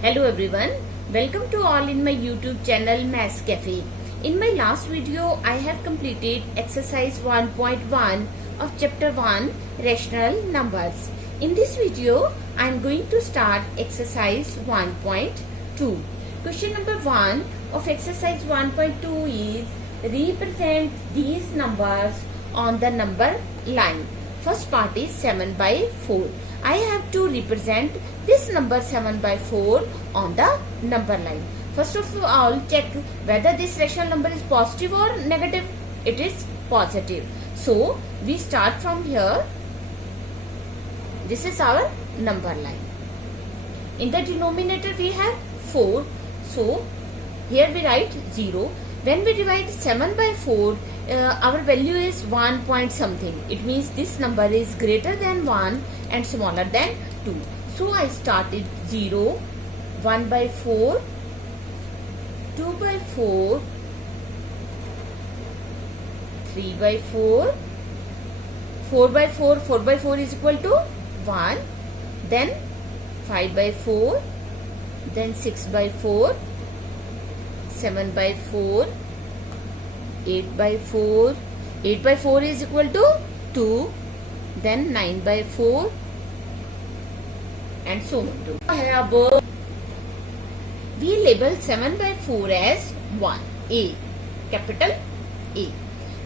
Hello everyone, welcome to all in my YouTube channel Maths Cafe. In my last video, I have completed exercise 1.1 of chapter 1 rational numbers. In this video, I am going to start exercise 1.2. Question number 1 of exercise 1.2 is represent these numbers on the number line. First part is 7 by 4. I have to represent this number 7 by 4 on the number line. First of all, check whether this rational number is positive or negative. It is positive. So, we start from here. This is our number line. In the denominator, we have 4. So, here we write 0. When we divide 7 by 4, our value is 1 point something. It means this number is greater than 1 and smaller than 2. So I started 0, 1 by 4, 2 by 4, 3 by 4, 4 by 4, 4 by 4 is equal to 1, then 5 by 4, then 6 by 4, 7 by 4, 8 by 4, 8 by 4 is equal to 2, then 9 by 4 and so on. We label 7 by 4 as 1, A, capital A.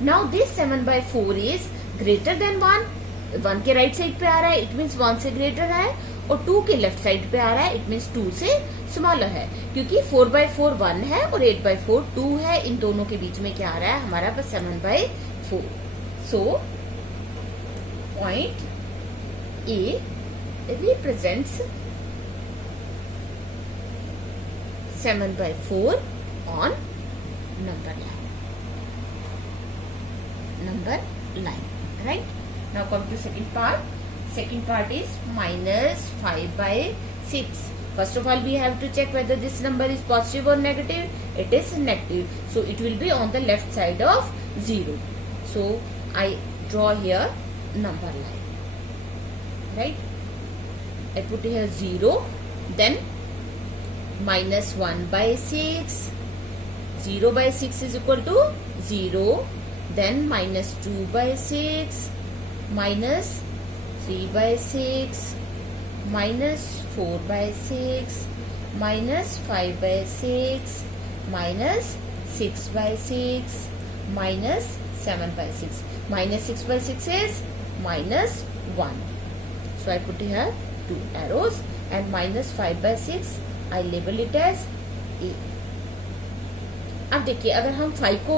Now this 7 by 4 is greater than 1. 1 के right side पे आ रहा है, it means 1 से greater है, और 2 के left side पे आ रहा है, it means 2 से स्मॉलर है. क्योंकि 4 by 4 1 है और 8 by 4 2 है, इन दोनों के बीच में क्या आ रहा है हमारा बस 7 by 4. So point A represents 7 by 4 on number line, right? Now come to second part. Second part is minus 5 by 6. First of all, we have to check whether this number is positive or negative. It is negative, so it will be on the left side of 0. So I draw here number line, right? I put here 0, then minus 1 by 6, 0 by 6 is equal to 0, then minus 2 by 6, minus 3 by 6, minus 4 by 6, minus 5 by 6, minus 6 by 6, minus 7 by 6. Minus 6 by 6 is minus 1. So I put here 2 arrows, and minus 5 by 6 I label it as A. अब देखिए, अगर हम 5 को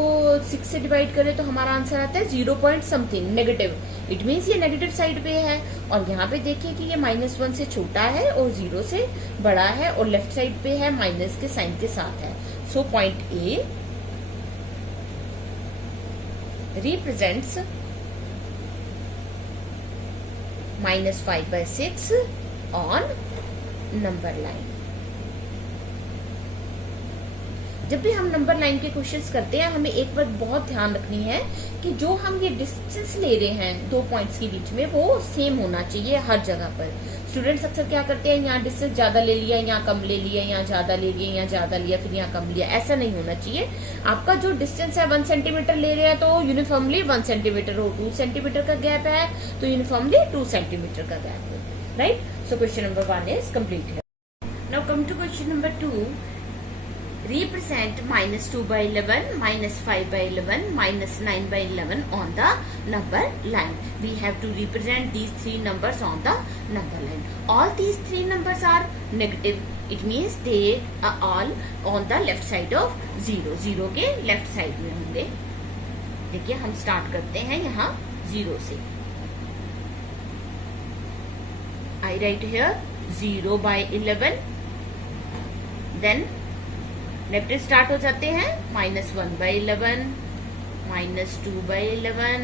6 से divide करें तो हमारा answer आता है 0 point something negative. It means ये नेगेटिव साइड पे है, और यहाँ पे देखिए कि ये -1 से छोटा है और 0 से बड़ा है, और लेफ्ट साइड पे है माइनस के साइन के साथ है. So point A represents -5 by 6 on number line. जब भी हम नंबर लाइन के क्वेश्चंस करते हैं, हमें एक बात बहुत ध्यान रखनी है कि जो हम ये डिस्टेंस ले रहे हैं 2 पॉइंट्स के बीच में, वो सेम होना चाहिए हर जगह पर. स्टूडेंट्स अक्सर क्या करते हैं, यहाँ डिस्टेंस ज्यादा ले लिया, यहाँ कम ले लिया, यहाँ ज्यादा ले लिया, यहाँ ज्यादा लिया, फिर यहाँ कम लिया. ऐसा नहीं होना चाहिए. आपका जो डिस्टेंस है 1 सेंटीमीटर ले रहे हैं तो यूनिफॉर्मली 1 सेंटीमीटर हो. 2 सेंटीमीटर का गैप है तो यूनिफॉर्मली 2 सेंटीमीटर का गैप हो. Right? So question number 1 is complete. Now come to question number 2. Represent minus 2 by 11, minus 5 by 11, minus 9 by 11 on the number line. We have to represent these 3 numbers on the number line. All these 3 numbers are negative. It means they are all on the left side of 0. 0 के left side में होंगे. देखिए, हम start करते हैं यहाँ 0 से. I write here 0 by 11. Then left start हो जाते हैं -1 by 11, -2 by 11,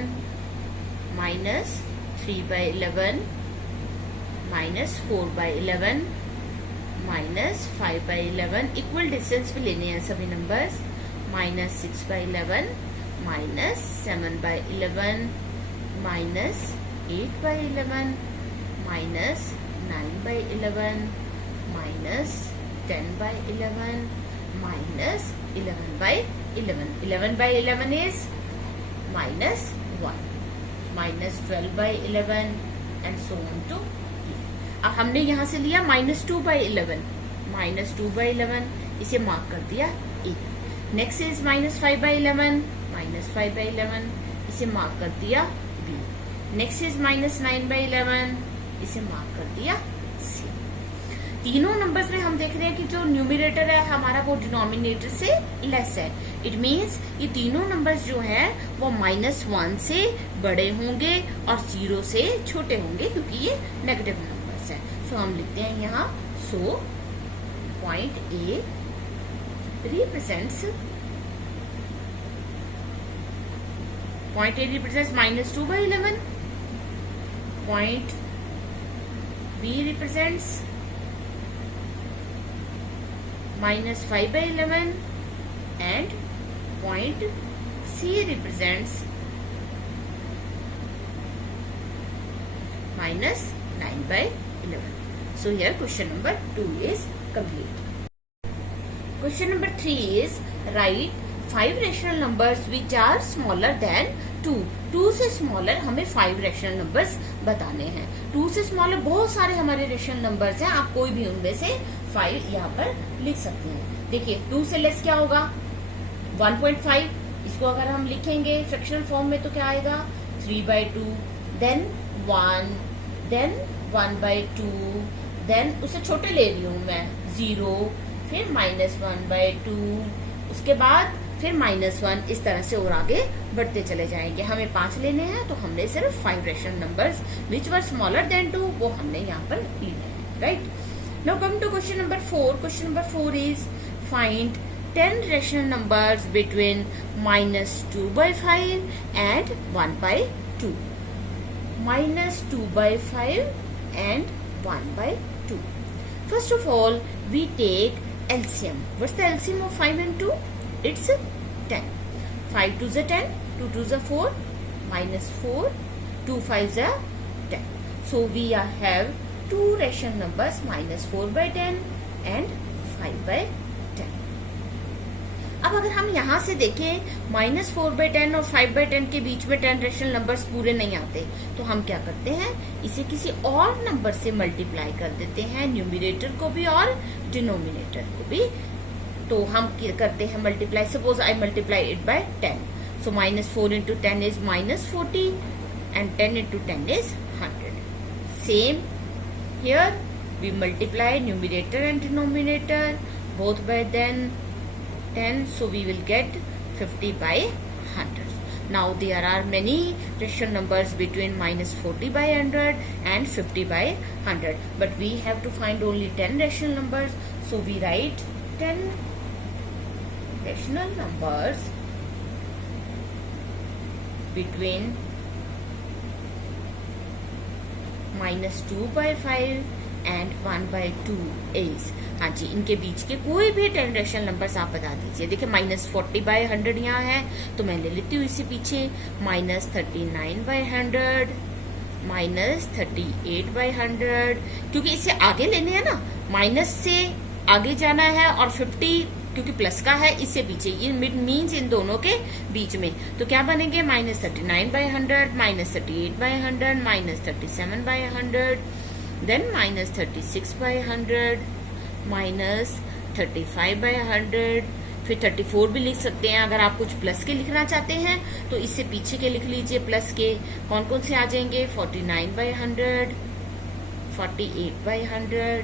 -3 by 11, -4 by 11, -5 by 11. Equal distance पे लेने हैं सभी numbers. minus 6 by 11, minus 7 by 11, minus 8 by 11, minus 9 by 11, minus 10 by 11, minus 11 by 11. 11 by 11 is minus 1, minus 12 by 11 and so on to 8. अब हमने यहाँ से लिया minus 2 by 11, minus 2 by 11, इसे मार्क कर दिया A. Next is minus 5 by 11, minus 5 by 11, इसे mark कर दिया B. Next is minus 9 by 11, इसे मार्क कर दिया C. तीनों नंबर्स में हम देख रहे हैं कि जो न्यूमरेटर है हमारा वो डिनोमिनेटर से लेस है. इट मीन्स ये तीनों नंबर्स जो है वो -1 से बड़े होंगे और 0 से छोटे होंगे क्योंकि ये नेगेटिव नंबर्स है. सो हम लिखते हैं यहाँ so point A represents -2 by 11. Point B represents -5 by 11 and point C represents -9 by 11. So here question number 2 is complete. Question number 3 is write 5 rational numbers which are smaller than 2. 2 से smaller हमें 5 rational numbers बताने हैं. 2 से smaller बहुत सारे हमारे rational numbers हैं. आप कोई भी उनमें से 5 यहाँ पर लिख सकते हैं. देखिए 2 से लेस क्या होगा 1.5. इसको अगर हम लिखेंगे फ्रैक्शनल फॉर्म में तो क्या आएगा 3/2, देन 1, देन 1/2, देन उससे छोटे ले रही हूं मैं 0, फिर -1/2, उसके बाद फिर -1, इस तरह से और आगे बढ़ते चले जाएंगे. हमें 5 लेने हैं तो हमने सिर्फ 5 rational numbers which were smaller than 2 वो हमने यहाँ पर लेने हैं. Right. Now come to question number 4. Question number 4 is find 10 rational numbers between -2/5 and 1/2. -2/5 and 1/2. First of all, we take LCM. What's the LCM of 5 and 2? It's 10. 5 2s are 10, 2 2s are 4, -4, 2 5s are 10. So we have two rational numbers -4/10 and 5/10. अब अगर हम यहाँ से देखें -4/10 और 5/10 के बीच में 10 rational numbers पूरे नहीं आते तो हम क्या करते हैं इसे किसी और नंबर से मल्टीप्लाई कर देते हैं, न्यूमरेटर को भी और डिनोमिनेटर को भी. तो हम क्या करते हैं multiply. Suppose I multiply it by 10. So -4 into 10 is -40 and 10 into 10 is 100. Same here we multiply numerator and denominator both by 10, so we will get 50/100. Now there are many rational numbers between -40/100 and 50/100, but we have to find only 10 rational numbers, so we write 10 rational numbers between -2/5 and 1/2 is. हाँ जी, इनके बीच के कोई भी 10 rational numbers आप बता दीजिए. देखिए -40/100 यहाँ है तो मैं ले लेती हूँ इसे पीछे. -39/100, -38/100, क्योंकि इसे आगे लेने हैं ना, माइनस से आगे जाना है और 50 क्योंकि प्लस का है इससे पीछे. ये मिड मीन्स इन दोनों के बीच में. तो क्या बनेंगे -39/100, -38/100, -37/100, then -36/100, -35/100. फिर 34 भी लिख सकते हैं. अगर आप कुछ प्लस के लिखना चाहते हैं तो इससे पीछे के लिख लीजिए. प्लस के कौन कौन से आ जाएंगे 49/100, 48/100,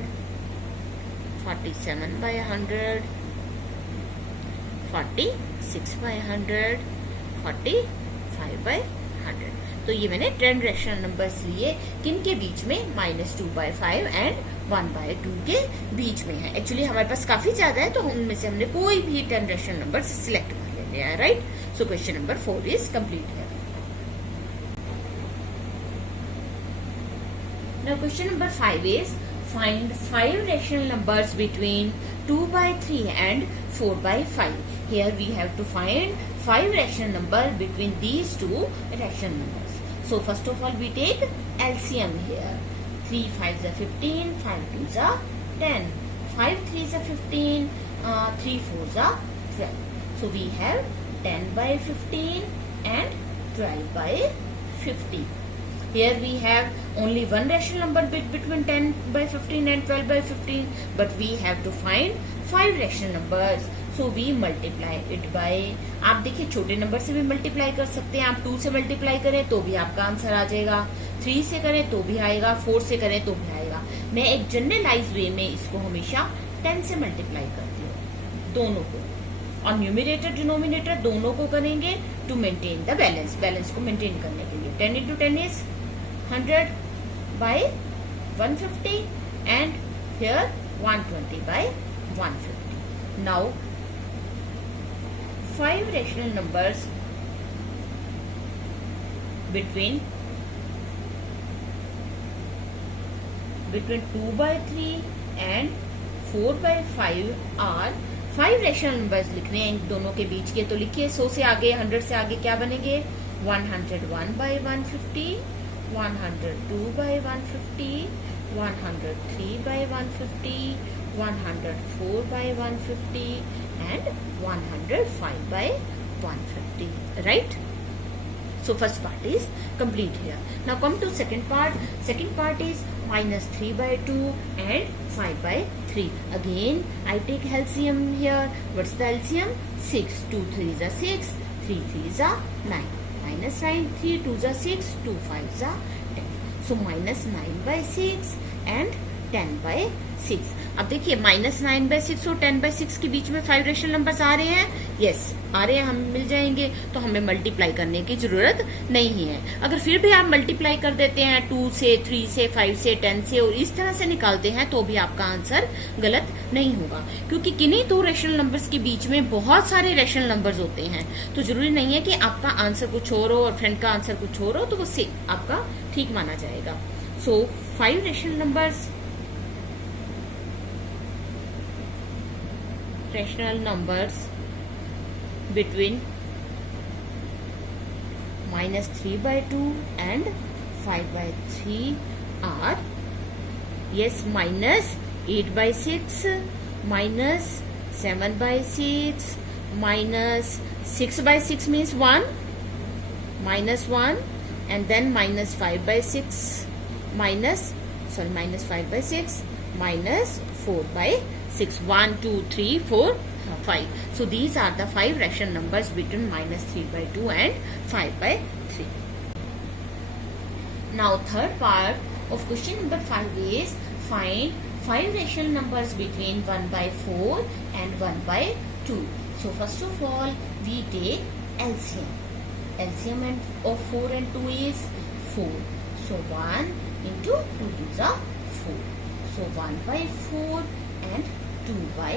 47/100, 46/100, 45/100. तो ये मैंने 10 रेशनल नंबर्स लिए किन के बीच में -2/5 एंड 1/2 के बीच में है. एक्चुअली हमारे पास काफी ज्यादा है तो उनमें से हमने कोई भी 10 रेशनल नंबर सिलेक्ट कर लेते हैं. Right. So question number 4 is complete है. Now question number 5 is find 5 rational numbers between 2 by 3 and 4 by 5. Here we have to find 5 rational numbers between these two rational numbers. So first of all we take LCM here. 3 5s are 15, 5 2s are 10, 5 3s are 15, 3 4s are 12. So we have 10 by 15 and 12 by 50. Here we have only one rational number between 10 by 15 and 12 by 15, but we have to find 5 rational numbers. So we multiply it by, आप देखिए छोटे number से भी multiply कर सकते हैं. आप 2 से मल्टीप्लाई करें तो भी आपका आंसर आ जाएगा, 3 से करें तो भी आएगा, 4 से करें तो भी आएगा. मैं एक जनरलाइज वे में इसको हमेशा 10 से मल्टीप्लाई करती हूँ, दोनों को, और न्यूमरेटर डिनोमिनेटर दोनों को करेंगे to maintain the balance. Balance को मेंटेन करने के लिए 10 into 10 is 100 by 150 and here 120 by 150. Now 5 rational numbers between 2 by 3 and 4 by 5 are 5 rational numbers लिख रहे हैं इन दोनों के बीच के. तो लिखिए 100 से आगे, 100 से आगे क्या बनेंगे? 101 by 150, 102 by 150, 103 by 150, 104 by 150 and 105 by 150. Right? So first part is complete here. Now come to second part. Second part is minus 3 by 2 and 5 by 3. Again I take LCM here. What's the LCM? 6. 2 3s are 6, 3 3s are 9. Minus 9, 3 2s are 6, 2 5s are 10. So minus 9 by 6 and 10 by 6. अब देखिए minus 9 by 6 और 10 by 6 के बीच में 5 rational numbers आ रहे हैं. Yes आ रहे हैं, हम मिल जाएंगे, तो हमें मल्टीप्लाई करने की जरूरत नहीं है. अगर फिर भी आप मल्टीप्लाई कर देते हैं 2 से, 3 से, 5 से, 10 से और इस तरह से निकालते हैं तो भी आपका आंसर गलत नहीं होगा, क्योंकि किन्हीं दो रेशनल नंबर्स के बीच में बहुत सारे रेशनल नंबर्स होते हैं. तो जरूरी नहीं है कि आपका आंसर कुछ और हो और फ्रेंड का आंसर कुछ और हो तो वो से आपका ठीक माना जाएगा. सो 5 rational numbers between minus 3 by 2 and 5 by 3 are, yes, minus 8 by 6, minus 7 by 6, minus 6 by 6 means 1, minus 1, and then minus 5 by 6, minus 5 by 6, minus 4 by 6. 1, 2, 3, 4, 5. So these are the 5 rational numbers between minus 3 by 2 and 5 by 3. Now third part of question number 5 is find 5 rational numbers between 1 by 4 and 1 by 2. So first of all we take LCM. LCM of 4 and 2 is 4. So 1 into 2 2s are 4. So 1 by 4 and 2 by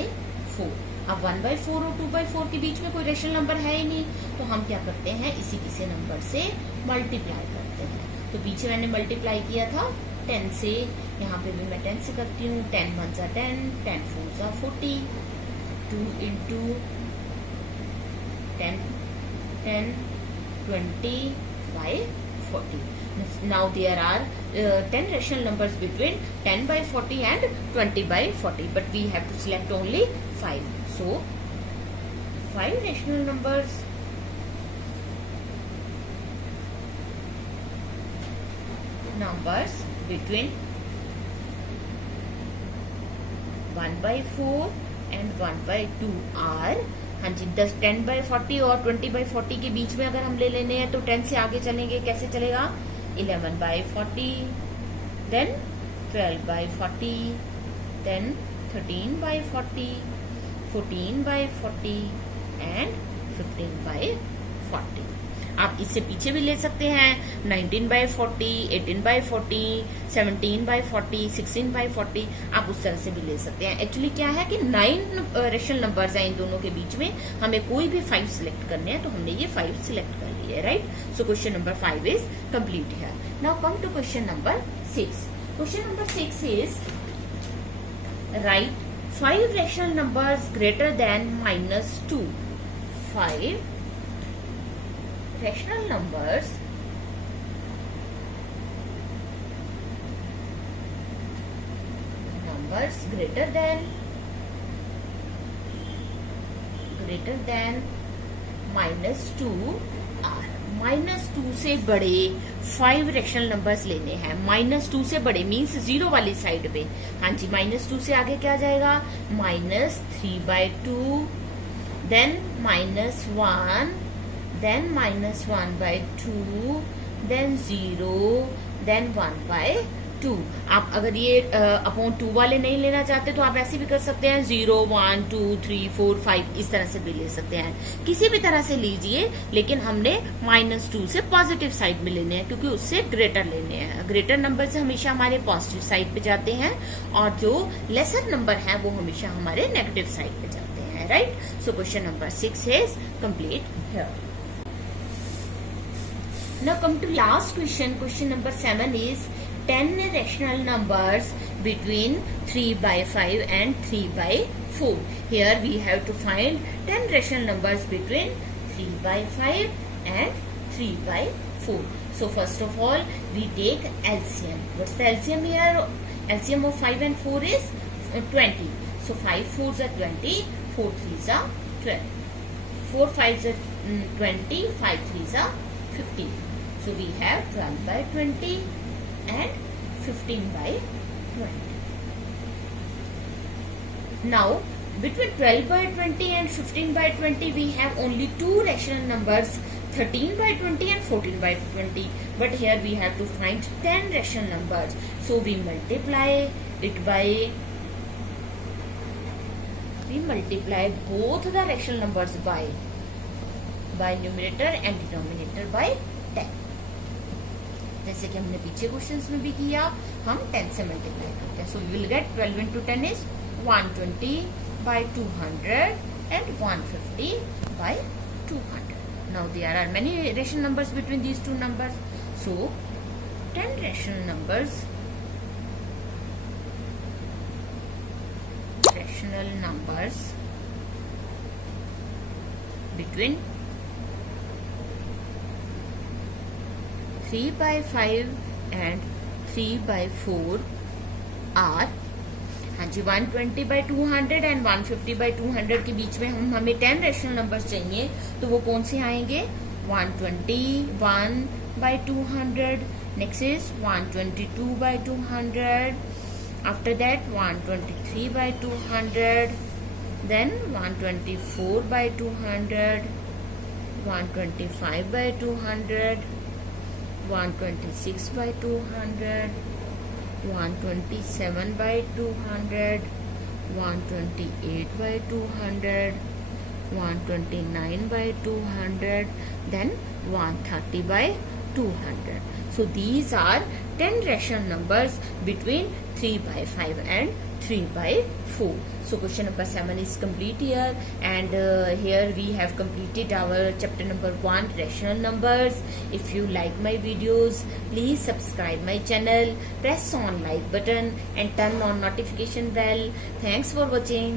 4. अब 1 by 4 और 2 by 4 के बीच में कोई rational number है ही नहीं, तो हम क्या करते हैं, इसी किसी नंबर से मल्टीप्लाई करते हैं. तो पीछे मैंने मल्टीप्लाई किया था 10 से, यहाँ पे भी मैं 10 से करती हूँ. 10 1s are 10, 10 4s are 40, 2 into 10, 10, 20 by 40. Now there are 10 rational numbers between 10 by 40 and 20 by 40, but we have to select only 5. So 5 rational numbers between 1 by 4 and 1 by 2 are, हाँ जी, 10 by 40 और 20 by 40 के बीच में अगर हम ले लेने हैं तो 10 से आगे चलेंगे. कैसे चलेगा? 11 by 40, then 12 by 40, then 13 by 40, 14 by 40 and 15 by 40. आप इससे पीछे भी ले सकते हैं. 19 by 40, 18 by 40, 17 by 40, 16 by 40. आप उस तरह से भी ले सकते हैं. एक्चुअली क्या है कि 9 रेशनल नंबर्स हैं इन दोनों के बीच में, हमें कोई भी 5 सिलेक्ट करने हैं, तो हमने ये 5 सिलेक्ट कर लिए. Right? So question number 5 is complete here. Now come to question number 6. Question number 6 is Write 5 rational numbers greater than -2. 5 rational numbers greater than -2 are. -2 से बड़े 5 रेशनल नंबर्स लेने हैं. -2 से बड़े मीन्स 0 वाली साइड पे. हाँ जी, -2 से आगे क्या जाएगा? -3/2, देन -1, देन -1/2, देन 0, देन 1/2. आप अगर ये अपॉन 2 वाले नहीं लेना चाहते तो आप ऐसे भी कर सकते हैं. 0, 1, 2, 3, 4, 5 इस तरह से भी ले सकते हैं. किसी भी तरह से लीजिए, लेकिन हमने -2 से पॉजिटिव साइड में लेने हैं क्योंकि उससे ग्रेटर लेने हैं. ग्रेटर नंबर से हमेशा हमारे पॉजिटिव साइड पे जाते हैं और जो लेसर नंबर है वो हमेशा हमारे नेगेटिव साइड पे जाते हैं. Right. So question number 6 is complete here. Now come to last question. Question number 7 is 10 rational numbers between 3/5 and 3/4. Here we have to find 10 rational numbers between 3/5 and 3/4. So first of all, we take LCM. What's the LCM here? LCM of 5 and 4 is 20. So 5 4s are 20, 4 3s are 12. 4 5s are 20, 5 3s are 15. So we have 12/20 and 15/20. Now between 12/20 and 15/20 we have only two rational numbers, 13/20 and 14/20. But here we have to find 10 rational numbers. So we multiply both the rational numbers by numerator and denominator by 10. जैसे कि हमने पीछे questions में भी किया, हम 10 से multiply करते हैं. So we will get 12 into 10 is 120/200 and 150/200. Now there are many rational numbers between these two numbers. So 10 rational numbers between 3/5 and 3/4 are, हाँ जी, 120/200 and 150/200 के बीच में हमें 10 रेशनल नंबर्स चाहिए. तो वो कौन से आएंगे? 121/200. Next is 122/200. After that 123/200. Then 124/200, 125/200, 126/200, 127/200, 128/200, 129/200, then 130/200. So these are 10 rational numbers between 3/5 and 3/4. So question number 7 is complete here, and here we have completed our chapter number 1, rational numbers. If you like my videos, please subscribe my channel, press on like button and turn on notification bell. Thanks for watching.